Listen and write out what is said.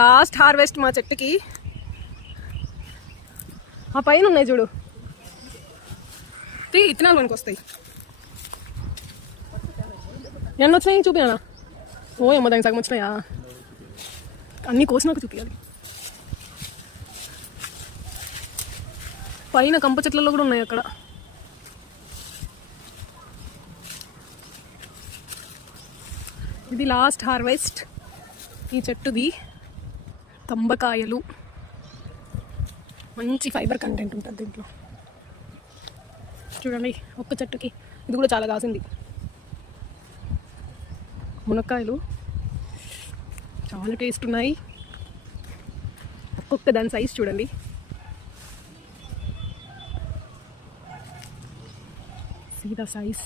Last harvest మా చెట్టుకి. ఆ పైన ఉన్నాయి చూడు, ఇత్తనాలు మనకు వస్తాయి. ఎన్ని వచ్చినాయి చూపినా? ఓ ఏమో దానికి సగం వచ్చినాయా? అన్నీ కోసినాక చూపించాలి. పైన కంప చెట్లలో కూడా ఉన్నాయి అక్కడ. ఇది లాస్ట్ హార్వెస్ట్ ఈ చెట్టుది. తంబకాయలు, మంచి ఫైబర్ కంటెంట్ ఉంటుంది దీంట్లో. చూడండి ఒక్క చెట్టుకి ఇది కూడా చాలా కాసింది. మునక్కాయలు చాలా టేస్ట్ ఉన్నాయి. ఒక్కొక్క దాని సైజ్ చూడండి. సీదా సైజ్.